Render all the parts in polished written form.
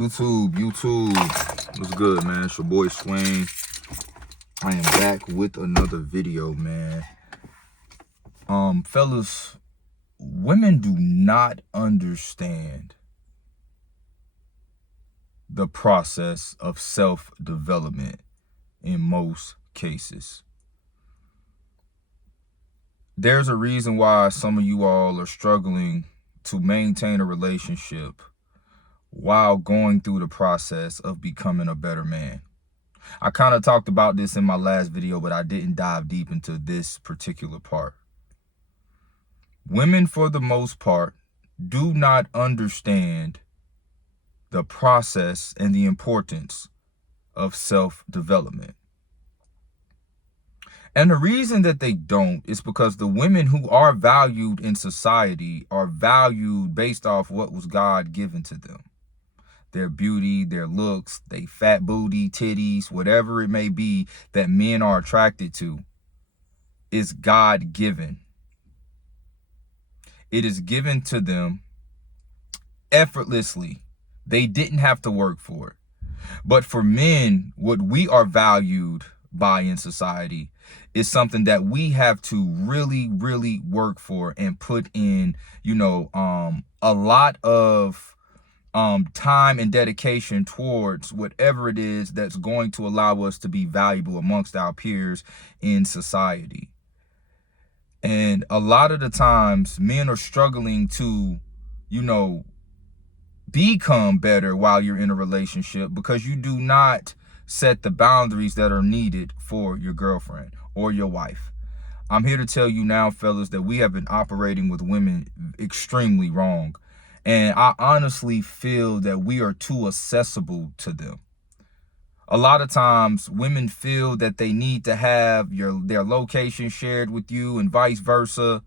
YouTube, what's good, man? It's your boy Swain. I am back with another video, man. Fellas, women do not understand the process of self-development in most cases. There's a reason why some of you all are struggling to maintain a relationship while going through the process of becoming a better man. I kind of talked about this in my last video, but I didn't dive deep into this particular part. Women, for the most part, do not understand the process and the importance of self-development. And the reason that they don't is because the women who are valued in society are valued based off what was God given to them. Their beauty, their looks, they fat booty, titties, whatever it may be that men are attracted to is God-given. It is given to them effortlessly. They didn't have to work for it. But for men, what we are valued by in society is something that we have to really, really work for and put in, a lot of time and dedication towards whatever it is that's going to allow us to be valuable amongst our peers in society. And a lot of the times men are struggling to, become better while you're in a relationship because you do not set the boundaries that are needed for your girlfriend or your wife. I'm here to tell you now, fellas, that we have been operating with women extremely wrong. And I honestly feel that we are too accessible to them. A lot of times women feel that they need to have their location shared with you and vice versa.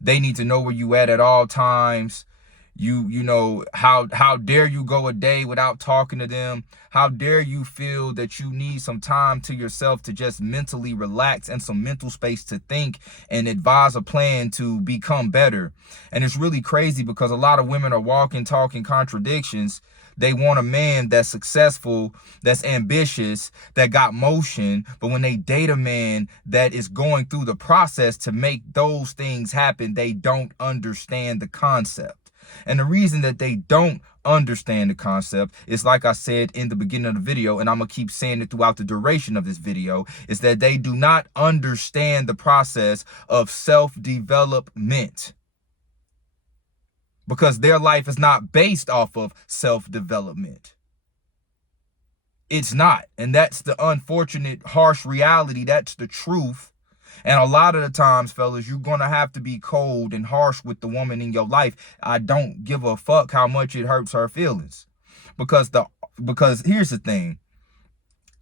They need to know where you at all times. How dare you go a day without talking to them? How dare you feel that you need some time to yourself to just mentally relax and some mental space to think and advise a plan to become better? And it's really crazy because a lot of women are walking, talking contradictions. They want a man that's successful, that's ambitious, that got motion. But when they date a man that is going through the process to make those things happen, they don't understand the concept. And the reason that they don't understand the concept is, like I said in the beginning of the video, and I'm going to keep saying it throughout the duration of this video, is that they do not understand the process of self-development. Because their life is not based off of self-development. It's not. And that's the unfortunate, harsh reality. That's the truth. And a lot of the times, fellas, you're going to have to be cold and harsh with the woman in your life. I don't give a fuck how much it hurts her feelings. Because here's the thing.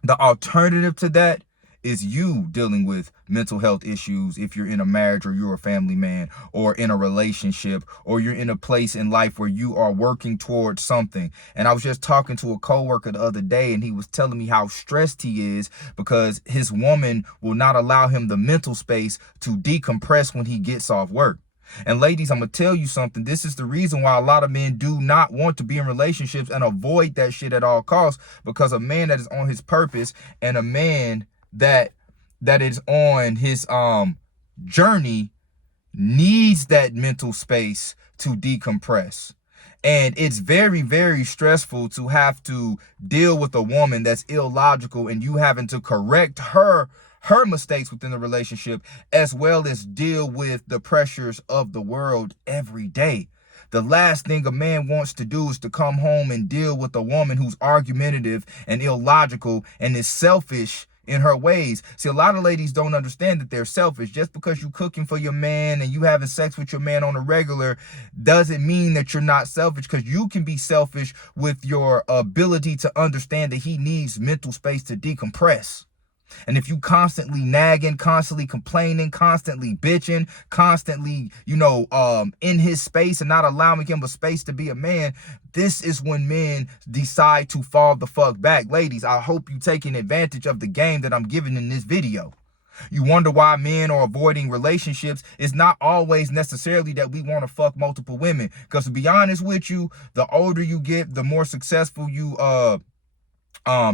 The alternative to that is you dealing with mental health issues if you're in a marriage or you're a family man or in a relationship or you're in a place in life where you are working towards something. And I was just talking to a coworker the other day and he was telling me how stressed he is because his woman will not allow him the mental space to decompress when he gets off work. And ladies, I'm going to tell you something. This is the reason why a lot of men do not want to be in relationships and avoid that shit at all costs, because a man that is on his purpose and a man that is on his journey needs that mental space to decompress. And it's very, very stressful to have to deal with a woman that's illogical and you having to correct her mistakes within the relationship, as well as deal with the pressures of the world every day. The last thing a man wants to do is to come home and deal with a woman who's argumentative and illogical and is selfish in her ways. See, a lot of ladies don't understand that they're selfish. Just because you cooking for your man and you having sex with your man on a regular doesn't mean that you're not selfish, because you can be selfish with your ability to understand that he needs mental space to decompress. And if you constantly nagging, constantly complaining, constantly bitching, constantly, in his space and not allowing him a space to be a man, this is when men decide to fall the fuck back. Ladies, I hope you taking advantage of the game that I'm giving in this video. You wonder why men are avoiding relationships. It's not always necessarily that we want to fuck multiple women. Because to be honest with you, the older you get, the more successful you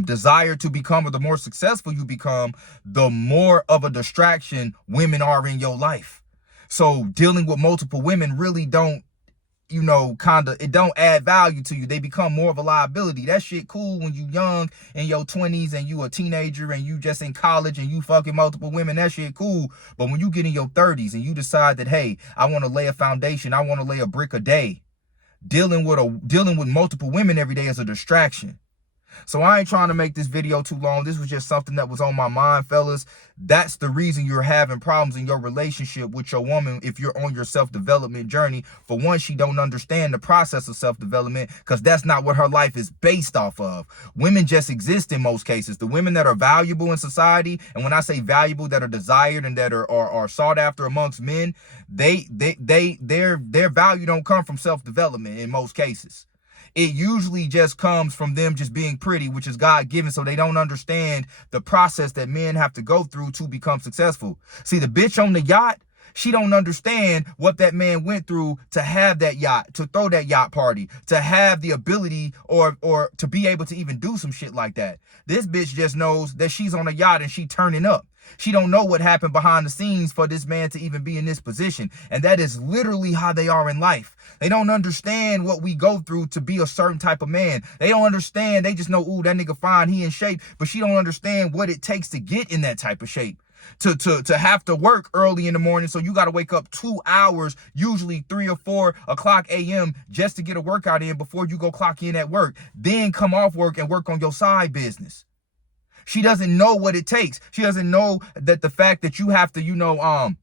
desire to become, or the more successful you become, the more of a distraction women are in your life. So dealing with multiple women really don't, it don't add value to you. They become more of a liability. That shit cool when you young, in your 20s, and you a teenager, and you just in college, and you fucking multiple women. That shit cool. But when you get in your 30s and you decide that, hey, I want to lay a foundation, I want to lay a brick a day, dealing with multiple women every day is a distraction. So I ain't trying to make this video too long. This was just something that was on my mind, fellas. That's the reason you're having problems in your relationship with your woman if you're on your self-development journey. For one, she don't understand the process of self-development because that's not what her life is based off of. Women just exist in most cases. The women that are valuable in society, and when I say valuable, that are desired and that are sought after amongst men, their value don't come from self-development in most cases. It usually just comes from them just being pretty, which is God-given, so they don't understand the process that men have to go through to become successful. See, the bitch on the yacht, she don't understand what that man went through to have that yacht, to throw that yacht party, to have the ability or to be able to even do some shit like that. This bitch just knows that she's on a yacht and she turning up. She don't know what happened behind the scenes for this man to even be in this position. And that is literally how they are in life. They don't understand what we go through to be a certain type of man. They don't understand. They just know, ooh, that nigga fine, he in shape. But she don't understand what it takes to get in that type of shape. To have to work early in the morning. So you got to wake up 2 hours, usually 3 or 4 o'clock a.m. just to get a workout in before you go clock in at work. Then come off work and work on your side business. She doesn't know what it takes. She doesn't know that the fact that you have to,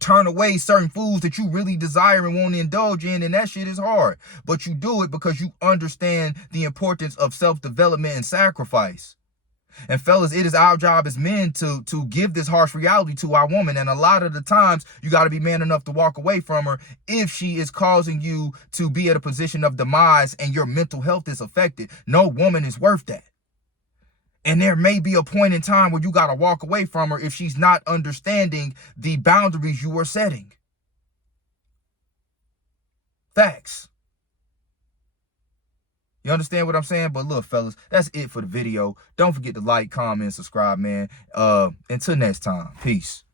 turn away certain foods that you really desire and want to indulge in, and that shit is hard. But you do it because you understand the importance of self-development and sacrifice. And fellas, it is our job as men to give this harsh reality to our woman. And a lot of the times, you got to be man enough to walk away from her if she is causing you to be at a position of demise and your mental health is affected. No woman is worth that. And there may be a point in time where you got to walk away from her if she's not understanding the boundaries you are setting. Facts. You understand what I'm saying? But look, fellas, that's it for the video. Don't forget to like, comment, subscribe, man. Until next time, peace.